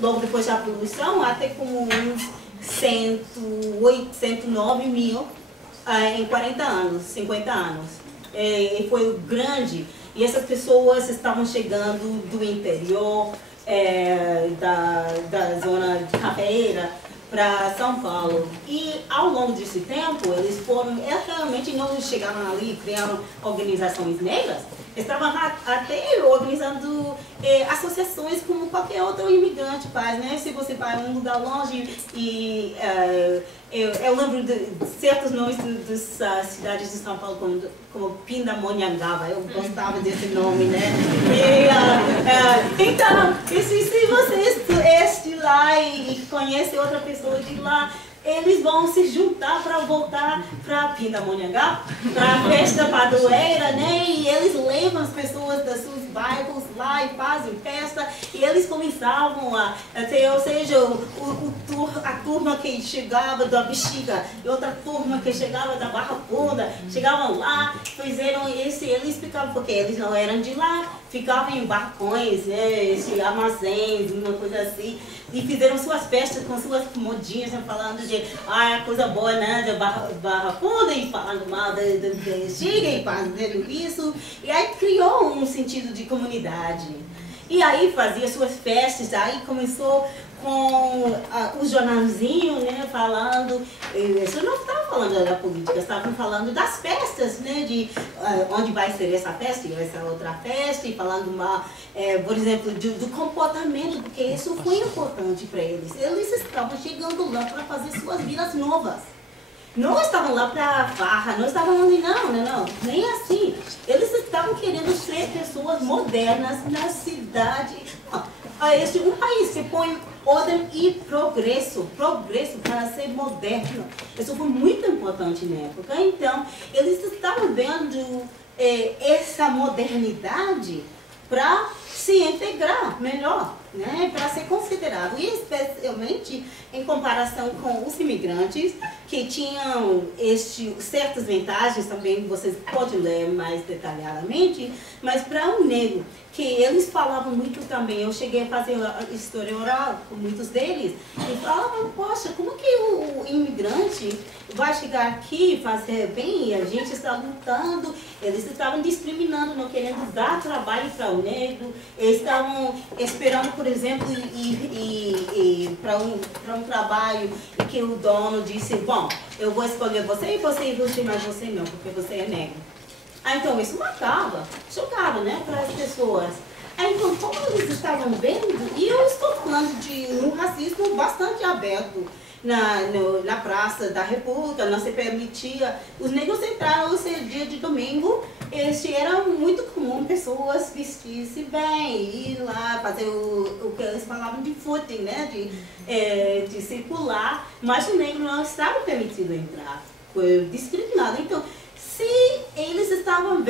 logo depois da Abolição, até como uns 108, 109 mil em 40 anos, 50 anos. E foi grande. E essas pessoas estavam chegando do interior, da zona de Carreira, para São Paulo. E ao longo desse tempo, eles realmente não chegaram ali e criaram organizações negras, estavam até organizando associações como qualquer outro imigrante faz, né? Se você vai a um lugar longe e eu lembro de certos nomes das cidades de São Paulo, como Pindamonhangaba, eu gostava desse nome, né? Então, se você este lá e conhece outra pessoa de lá, eles vão se juntar para voltar para Pindamonhangaba, para a festa padroeira, né? E eles levam as pessoas dos seus bairros lá e fazem festa. E eles começavam ou seja, a turma que chegava da Bexiga e outra turma que chegava da Barra Funda, chegavam lá, fizeram eles ficavam, porque eles não eram de lá, ficavam em barracões, né? Armazéns, uma coisa assim. E fizeram suas festas com suas modinhas, né, falando de coisa boa, né, de Barra Funda, e falando mal da Bexiga e fazendo isso. E aí criou um sentido de comunidade. E aí fazia suas festas, aí começou com o jornalzinho, né, falando, isso não estava falando da política, estavam falando das festas, né, de onde vai ser essa festa e essa outra festa, e falando, por exemplo, do comportamento, porque isso foi importante para eles. Eles estavam chegando lá para fazer suas vidas novas. Não estavam lá para farra, não estavam ali, não, nem assim. Eles estavam querendo ser pessoas modernas na cidade. Um país que põe ordem e progresso para ser moderno. Isso foi muito importante na época. Então, eles estavam vendo essa modernidade para se integrar melhor, né, para ser considerado, e especialmente em comparação com os imigrantes que tinham certas vantagens, também vocês podem ler mais detalhadamente, mas para um negro, que eles falavam muito também, eu cheguei a fazer a história oral com muitos deles, e falavam, poxa, como que o imigrante vai chegar aqui e fazer bem, a gente está lutando, eles estavam discriminando, não querendo dar trabalho para o negro, eles estavam esperando, por exemplo, para um trabalho e que o dono disse, bom, eu vou escolher você e você, mas você não, porque você é negro. Então isso chocava, né, para as pessoas. Então, como eles estavam vendo, e eu estou falando de um racismo bastante aberto, na Praça da República, não se permitia, os negros entraram esse dia de domingo, era muito comum pessoas vestirem-se bem, ir lá fazer o que eles falavam de footing, né, de circular, mas o negro não estava permitido entrar, foi discriminado. Então, se eles estavam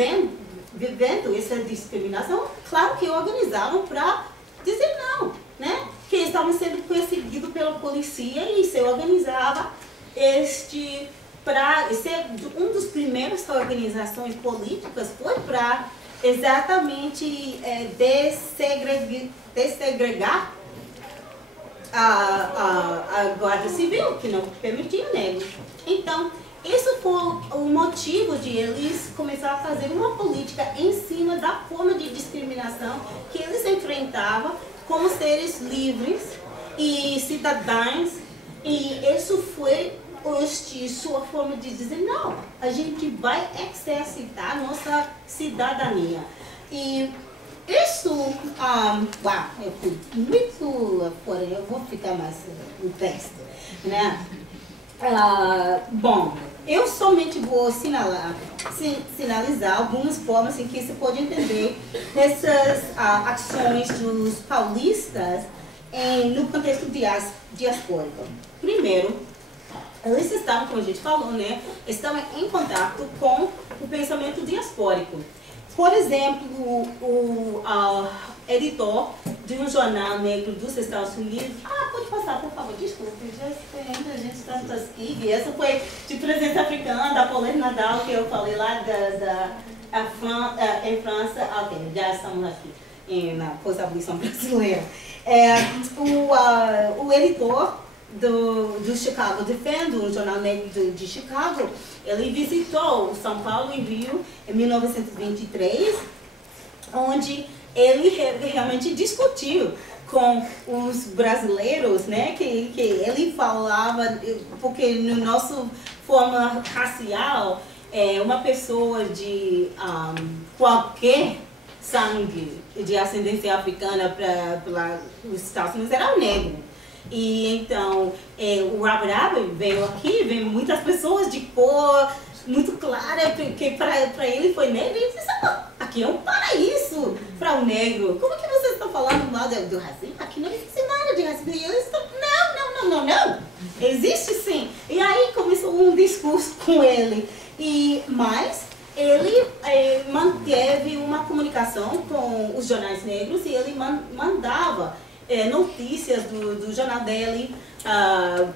vivendo essa discriminação, claro que organizavam para dizer não, né? Que estavam sendo perseguidos pela polícia e se organizava para ser um dos primeiros organizações políticas foi para exatamente dessegregar a Guarda Civil, que não permitia negros. Então, isso foi o motivo de eles começar a fazer uma política em cima da forma de discriminação que eles enfrentavam como seres livres e cidadãos, e isso foi sua forma de dizer, não, a gente vai exercitar nossa cidadania. E isso, eu fui muito fora, eu vou ficar mais no texto, né? Bom, eu somente vou sinalizar algumas formas em que se pode entender essas ações dos paulistas no contexto diaspórico. Primeiro, eles estavam, como a gente falou, né, estão em contato com o pensamento diaspórico. Por exemplo, o editor de um jornal negro dos Estados Unidos, pode passar, por favor, desculpe, já tem a gente tanto aqui, e essa foi de presença africana, da Pauline Nadal, que eu falei lá em França, ok, já estamos aqui na pós-abolição brasileira. O editor do Chicago Defender, um jornal negro de Chicago, ele visitou São Paulo e Rio em 1923, onde ele realmente discutiu com os brasileiros, né, que ele falava, porque no nosso forma racial, uma pessoa de qualquer sangue de ascendência africana para os Estados Unidos era negro. E então, o Robert Abbott veio aqui, veio muitas pessoas de cor muito clara, porque para ele foi negro, e ele disse, aqui é um paraíso para o negro. Como que vocês estão falando mal do racismo? Aqui não existe nada de racismo. E eles estão, não. Existe sim. E aí começou um discurso com ele. Mas ele manteve uma comunicação com os jornais negros e ele mandava notícias do jornal dele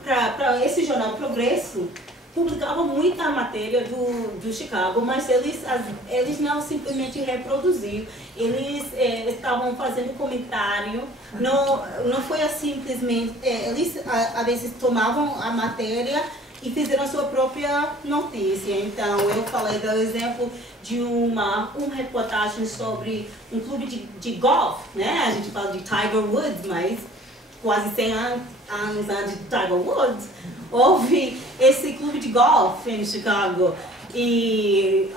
para esse jornal Progresso. Publicava muita matéria do Chicago, mas eles não simplesmente reproduziam, eles estavam fazendo comentário, não foi assim simplesmente, eles às vezes tomavam a matéria e fizeram a sua própria notícia. Então, eu falei do exemplo de uma reportagem sobre um clube de golfe, né? A gente fala de Tiger Woods, mas quase 100 anos antes de Tiger Woods, houve esse clube de golfe em Chicago. E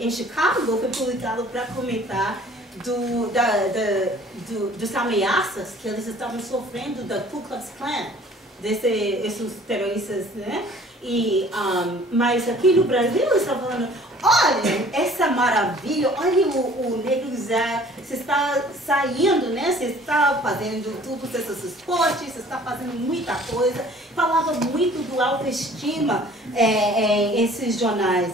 em Chicago foi publicado para comentar das ameaças que eles estavam sofrendo da Ku Klux Klan, desses terroristas, né? Mas aqui no Brasil eles estão falando, olha, essa maravilha, olha o negro já se está saindo, né? Você está fazendo todos esses esportes, você está fazendo muita coisa. Falava muito do autoestima em esses jornais.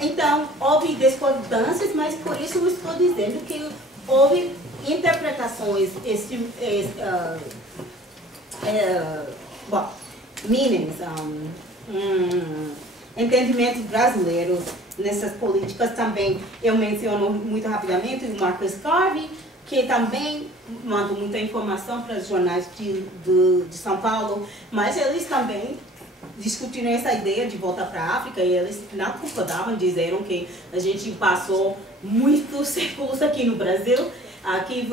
Então, houve discordâncias, mas por isso eu estou dizendo que houve interpretações, meanings, entendimentos brasileiros nessas políticas também. Eu menciono muito rapidamente o Marcus Garvey, que também manda muita informação para os jornais de São Paulo, mas eles também discutiram essa ideia de volta para a África e eles não concordavam, disseram que a gente passou muitos séculos aqui no Brasil. Aqui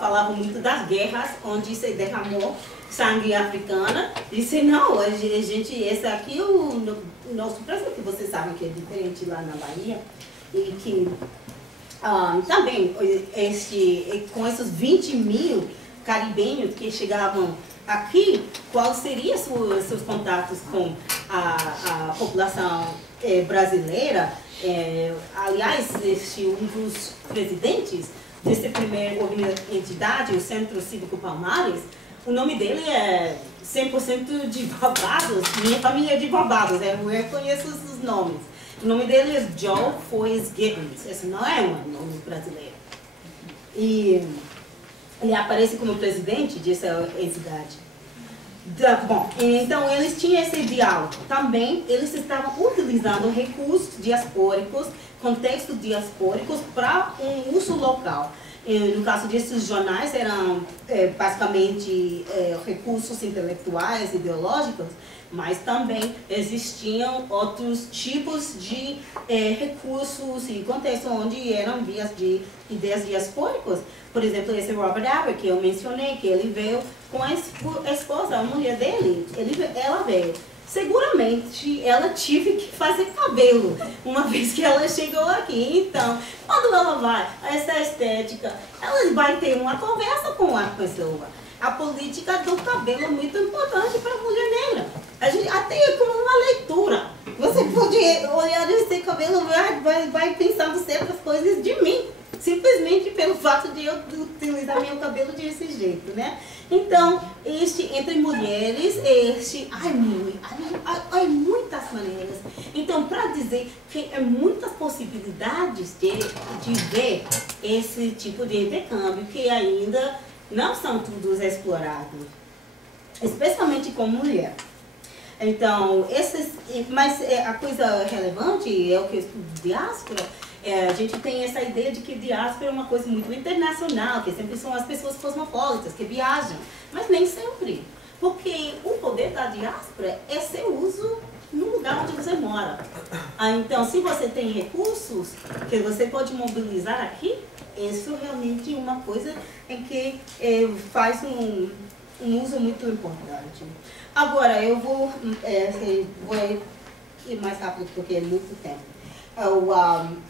falavam muito das guerras, onde se derramou sangue africana. Disse, não, a gente, esse aqui é o nosso Brasil, que vocês sabem que é diferente lá na Bahia. E que também, com esses 20 mil caribenhos que chegavam aqui, quais seriam seus contatos com a população brasileira? Aliás, um dos presidentes dessa primeira entidade, o Centro Cívico Palmares, o nome dele é 100% de Barbados. Minha família é de Barbados, eu conheço os nomes. O nome dele é Joe Foys Gibbons, esse não é um nome brasileiro. E ele aparece como presidente dessa entidade. Bom, então eles tinham esse diálogo. Também eles estavam utilizando recursos diaspóricos, contextos diaspóricos para um uso local. No caso desses jornais, eram basicamente recursos intelectuais, ideológicos, mas também existiam outros tipos de recursos e contextos onde eram vias de ideias diaspóricas. Por exemplo, esse Robert Abbott, que eu mencionei, que ele veio com a esposa, a mulher dele, ela veio. Seguramente ela tive que fazer cabelo uma vez que ela chegou aqui. Então, quando ela vai a essa estética, ela vai ter uma conversa com a pessoa. A política do cabelo é muito importante para a mulher negra. A gente até como uma leitura. Você pode olhar esse cabelo e vai pensando certas coisas de mim. Simplesmente pelo fato de eu utilizar meu cabelo desse jeito, né? Então, entre mulheres, há muitas maneiras. Então, para dizer que há muitas possibilidades de ver esse tipo de intercâmbio que ainda não são todos explorados, especialmente com mulher. Então, mas a coisa relevante é o que eu estudo diáspora, A gente tem essa ideia de que diáspora é uma coisa muito internacional, que sempre são as pessoas cosmopolitas que viajam, mas nem sempre. Porque o poder da diáspora é seu uso no lugar onde você mora. Então, se você tem recursos que você pode mobilizar aqui, isso realmente é uma coisa em que faz um uso muito importante. Agora, eu vou ir mais rápido porque é muito tempo.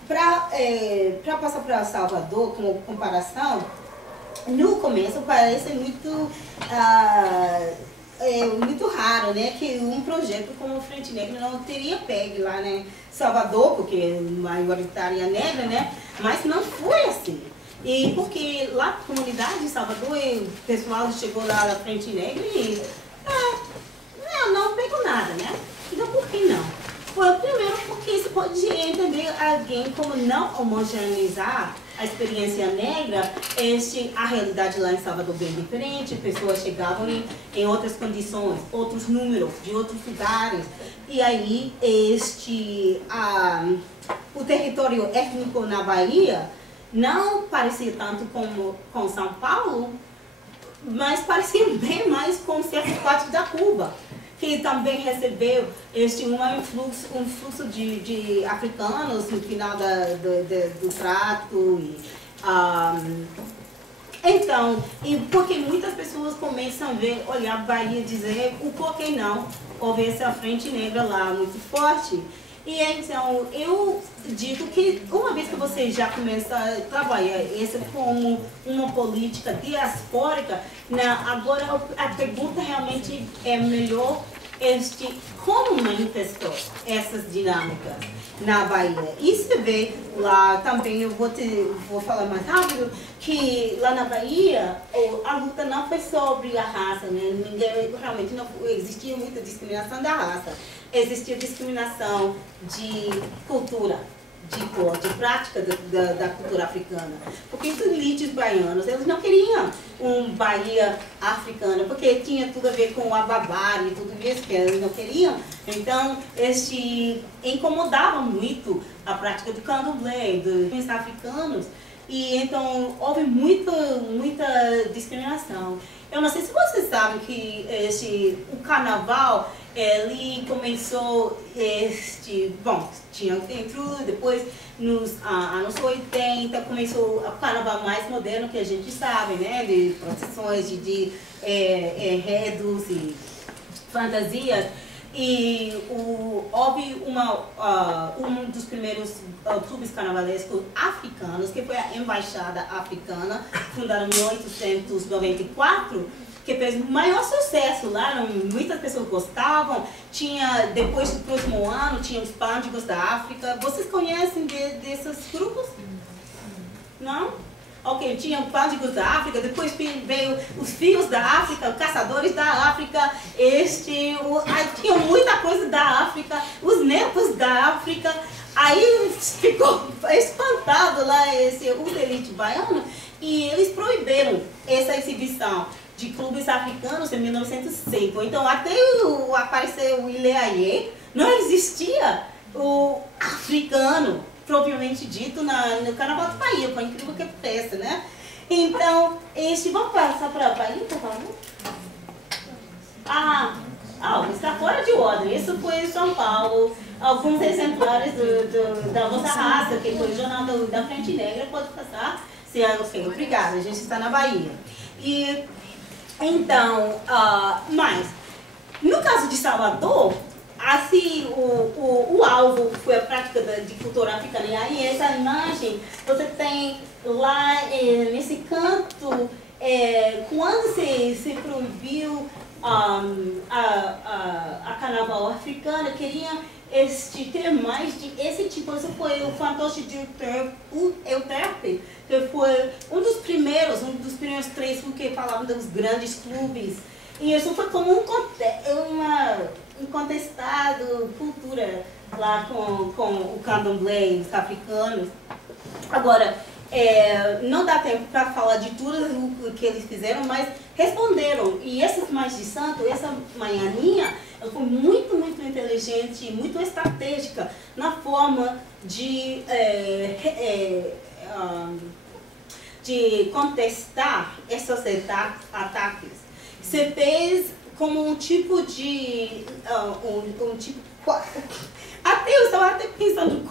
Para passar para Salvador, como comparação, no começo parece muito raro, né, que um projeto como o Frente Negra não teria pego lá, né, Salvador, porque maioritária negra, né, mas não foi assim. E porque lá na comunidade de Salvador, o pessoal chegou lá na Frente Negra e não pegou nada, né? Então por que não? Primeiro porque isso pode entender alguém como não homogeneizar a experiência negra, a realidade lá em Salvador bem diferente, pessoas chegavam em outras condições, outros números, de outros lugares, e aí o território étnico na Bahia não parecia tanto com São Paulo, mas parecia bem mais com certa parte da Cuba, que também recebeu um fluxo de africanos no final do trato. Então, porque muitas pessoas começam a olhar a Bahia e dizer o porquê não houve essa frente negra lá muito forte. E então, eu digo que uma vez que você já começa a trabalhar isso como uma política diaspórica, agora a pergunta realmente é melhor como manifestou essas dinâmicas na Bahia. E você vê lá também, eu vou falar mais rápido, que lá na Bahia a luta não foi sobre a raça, né? Realmente não existia muita discriminação da raça. Existia discriminação de cultura, de prática da cultura africana. Porque os elites baianos, eles não queriam Bahia africana, porque tinha tudo a ver com o ababá e tudo isso que eles não queriam. Então, incomodava muito a prática do candomblé, dos africanos, e então houve muita discriminação. Eu não sei se vocês sabem que o carnaval, ele começou, tinha dentro, depois nos anos 80, começou o carnaval mais moderno que a gente sabe, né, de procissões, de enredos e fantasias. E houve um dos primeiros clubes carnavalescos africanos, que foi a Embaixada Africana, fundada em 1894, que fez o maior sucesso lá, muitas pessoas gostavam. Depois do próximo ano, tinha os pândigos da África. Vocês conhecem desses grupos? Não? Ok, tinha o Pândigos da África, depois veio os Fios da África, os Caçadores da África, tinha muita coisa da África, os Netos da África. Aí ficou espantado lá os elites baianos e eles proibiram essa exibição de clubes africanos em 1905. Então, até aparecer o Ileaie, não existia o africano propriamente dito no Carnaval do Bahia, por incrível que pareça, né? Então, vamos passar para a Bahia, por favor? Está fora de ordem. Isso foi em São Paulo. Alguns exemplares da nossa raça, que foi o Jornal da Frente Negra, pode passar. Obrigada, a gente está na Bahia. E, então, mas, no caso de Salvador, assim, o alvo foi a prática de cultura africana. E aí, essa imagem, você tem lá nesse canto, quando se proibiu a carnaval africana, queria ter mais esse tipo. Isso foi o fantoche de Euterpe, que foi um dos primeiros três que falavam dos grandes clubes. E isso foi como um contestado cultura lá com o candomblé, os africanos. Agora, não dá tempo para falar de tudo o que eles fizeram, mas responderam. E essa Mães de Santo, essa manhãinha, ela foi muito, muito inteligente, muito estratégica na forma de contestar esses ataques. Você fez como um tipo de... até eu estava pensando no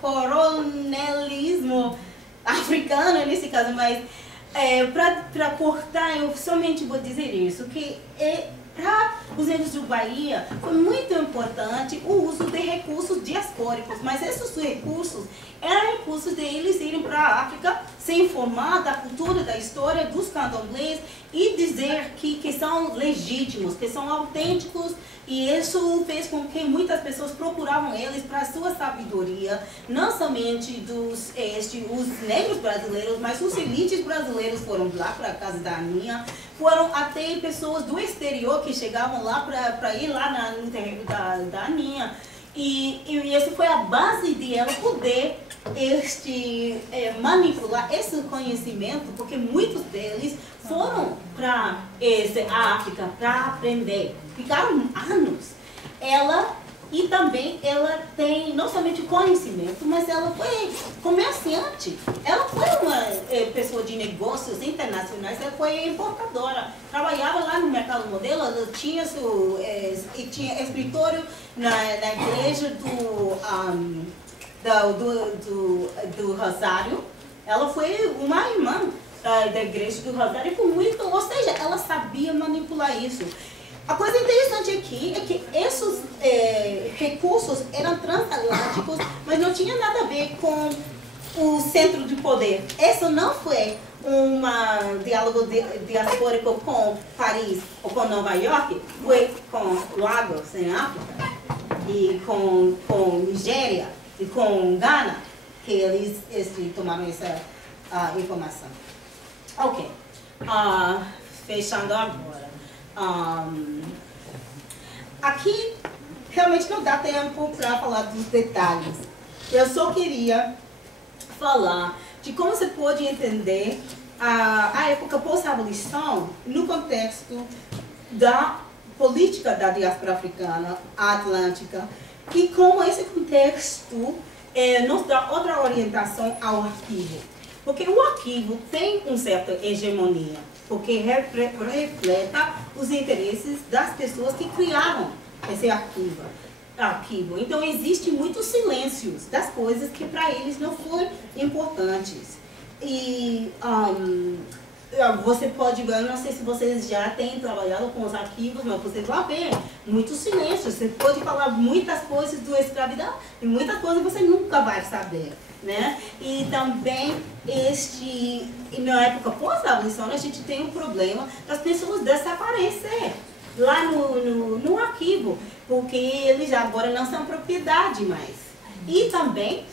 coronelismo africano nesse caso, mas para cortar, eu somente vou dizer isso, que para os índios do Bahia foi muito importante o uso de recursos diaspóricos, mas esses recursos eram recursos de eles irem para a África, se informar da cultura, da história dos candomblés e dizer que são legítimos, que são autênticos, e isso fez com que muitas pessoas procuravam eles para a sua sabedoria, não somente os negros brasileiros, mas os elites brasileiros foram lá para a casa da Aninha, foram até pessoas do exterior que chegavam lá para ir lá no terreno da Aninha. E essa foi a base de ela poder manipular esse conhecimento, porque muitos deles foram para a África para aprender. Ficaram anos. E também ela tem não somente conhecimento, mas ela foi comerciante. Ela foi uma pessoa de negócios internacionais, ela foi importadora. Trabalhava lá no mercado modelo, ela tinha tinha escritório na igreja do Rosário. Ela foi uma irmã da igreja do Rosário, ou seja, ela sabia manipular isso. A coisa interessante aqui é que esses recursos eram transatlânticos, mas não tinha nada a ver com o centro de poder. Isso não foi um diálogo diaspórico com Paris ou com Nova York, foi com Lagos, em África, e com Nigéria, e com Ghana, que eles tomaram essa informação. Ok. Fechando agora. Aqui realmente não dá tempo para falar dos detalhes. Eu só queria falar de como você pode entender a época pós-abolição no contexto da política da diáspora africana atlântica e como esse contexto nos dá outra orientação ao arquivo. Porque o arquivo tem uma certa hegemonia, porque reflete os interesses das pessoas que criaram esse arquivo. Então, existem muitos silêncios das coisas que para eles não foram importantes. E você pode ver, eu não sei se vocês já têm trabalhado com os arquivos, mas você vai ver muitos silêncios. Você pode falar muitas coisas do escravidão e muitas coisas você nunca vai saber. Né? E também, na época pós-abolição, a gente tem um problema das pessoas desaparecer lá no arquivo, porque eles agora não são propriedade mais. E também,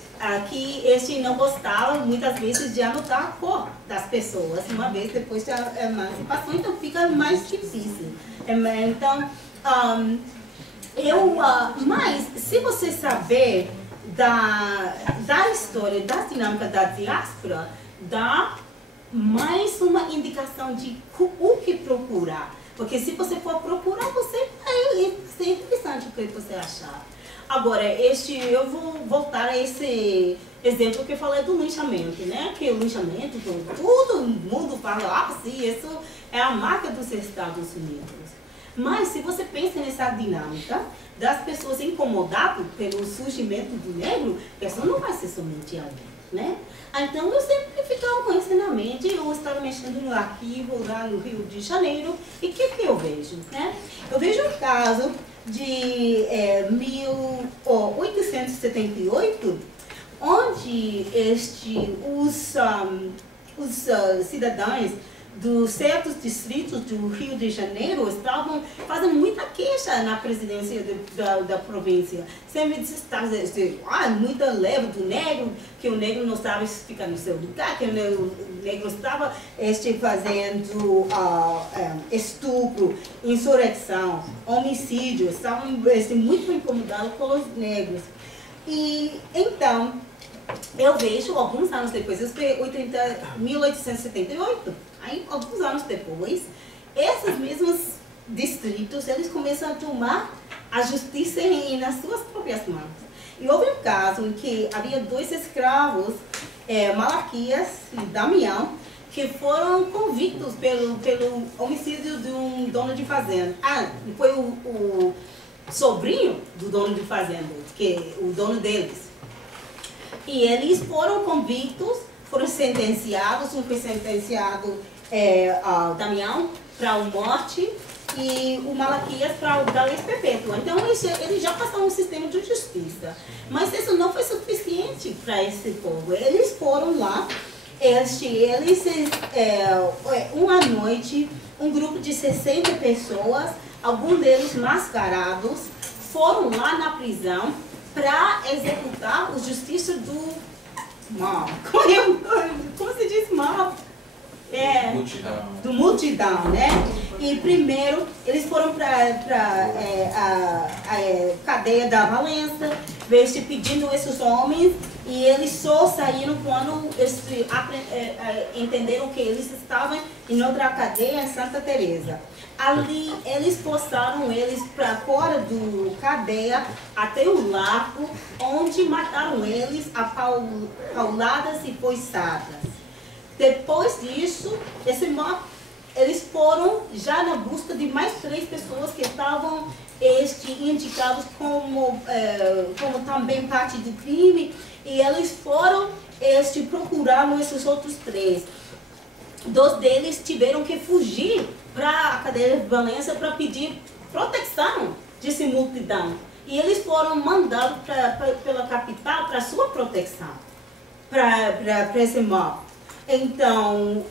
que não gostava muitas vezes de anotar a cor das pessoas, uma vez depois da emancipação, então fica mais difícil. Então, mas se você saber da história, das dinâmicas da diáspora, dá mais uma indicação de o que procurar. Porque se você for procurar, você vai ser interessante o que você achar. Agora, eu vou voltar a esse exemplo que eu falei do linchamento, né? Que o linchamento, todo mundo fala, sim, isso é a marca dos Estados Unidos. Mas se você pensa nessa dinâmica das pessoas incomodadas pelo surgimento do negro, isso não vai ser somente alguém, né? Então eu sempre ficava com isso na mente, eu estava mexendo no arquivo lá no Rio de Janeiro, e o que eu vejo, né? Eu vejo um caso de 1878, onde os cidadãos dos certos distritos do Rio de Janeiro estavam fazendo muita queixa na presidência da província. Sempre estavam dizendo, muita leva do negro, que o negro não estava ficando no seu lugar, que o negro estava fazendo estupro, insurreição, homicídio, estavam muito incomodados com os negros. E então, eu vejo alguns anos depois, 1878, aí alguns anos depois, esses mesmos distritos, eles começam a tomar a justiça nas suas próprias mãos. E houve um caso em que havia dois escravos, Malaquias e Damião, que foram convictos pelo homicídio de um dono de fazenda. Foi o sobrinho do dono de fazenda, que o dono deles. E eles foram convictos, foram sentenciados, um foi sentenciado Damião para a morte e o Malaquias para o galês perpétua. Então eles já passaram um sistema de justiça. Mas isso não foi suficiente para esse povo. Eles foram lá, uma noite, um grupo de 60 pessoas, alguns deles mascarados, foram lá na prisão para executar o justiça do mob. Como se diz mob? Do multidão, né? E primeiro eles foram para a cadeia da Valença, pedindo esses homens, e eles só saíram quando eles entenderam que eles estavam em outra cadeia, em Santa Teresa. Ali eles forçaram eles para fora do cadeia até o lago, onde mataram eles a pauladas e foiçadas. Depois disso, eles foram já na busca de mais 3 pessoas que estavam indicados como também parte do crime, e eles foram procurar esses outros 3. 2 deles tiveram que fugir para a cadeia de Valença para pedir proteção dessa multidão. E eles foram mandados pela capital para sua proteção, para esse mob. Então,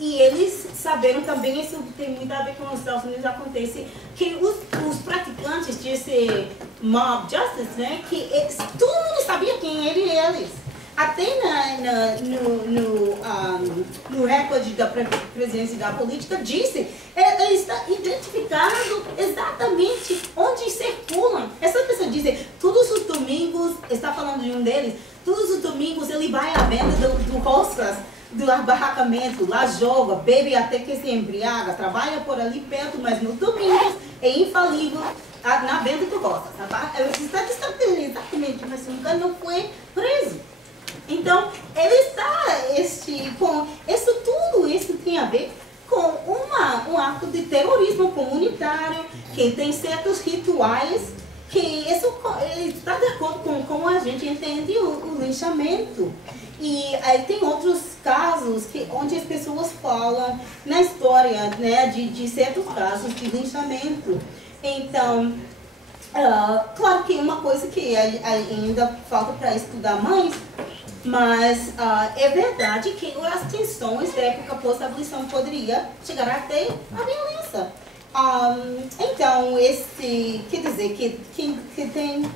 e eles saberam também, isso tem muito a ver com os Estados Unidos, acontece que os praticantes desse mob justice, né, que todo mundo sabia quem eles. Até no recorde da presidência da política disse, está identificado exatamente onde circulam. Essa pessoa diz, todos os domingos, está falando de um deles, todos os domingos ele vai à venda do roscas, do barracamento, lá joga, bebe até que se embriaga, trabalha por ali perto, mas nos domingos é infalível na venda do roscas. Está exatamente, mas nunca não foi preso. Então, ele está, tudo isso tem a ver com um ato de terrorismo comunitário, que tem certos rituais, que isso está de acordo com como a gente entende o linchamento. E aí tem outros casos onde as pessoas falam na história, né, de certos casos de linchamento. Então, claro que é uma coisa que ainda falta para estudar mais, mas é verdade que as tensões da época pós-abolição poderiam chegar até a violência. Então, quer dizer que tem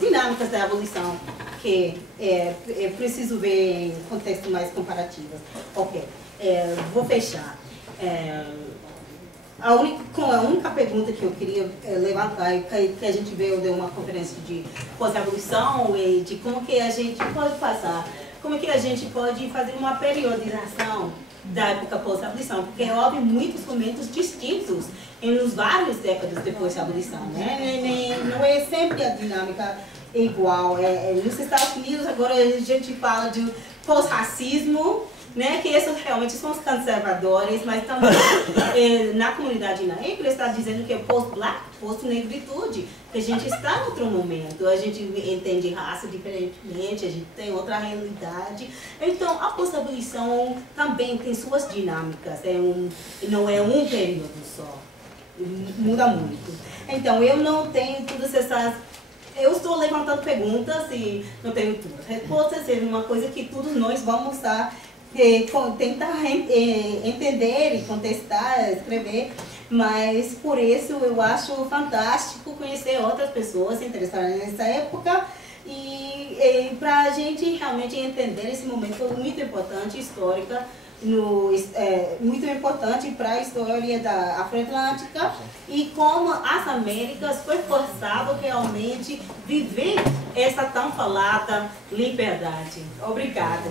dinâmicas da abolição que é preciso ver em contexto mais comparativo. Ok, vou fechar. A única pergunta que eu queria levantar é que a gente veio de uma conferência de pós-abolição e de como que a gente pode passar, como que a gente pode fazer uma periodização da época pós-abolição, porque houve muitos momentos distintos nos várias décadas depois da abolição, né? Não é sempre a dinâmica igual. Nos Estados Unidos agora a gente fala de pós-racismo, né, que esses realmente são os conservadores, mas também na comunidade negra está dizendo que é post-black, post-negritude, que a gente está em outro momento, a gente entende raça diferentemente, a gente tem outra realidade. Então, a pós-abolição também tem suas dinâmicas, não é um período só, muda muito. Então, eu não tenho todas essas... Eu estou levantando perguntas e não tenho todas respostas, é uma coisa que todos nós vamos estar tentar entender e contestar, escrever, mas por isso eu acho fantástico conhecer outras pessoas interessadas nessa época e para a gente realmente entender esse momento muito importante, histórica, muito importante para a história da Afro-Atlântica e como as Américas foi forçado realmente viver essa tão falada liberdade. Obrigada.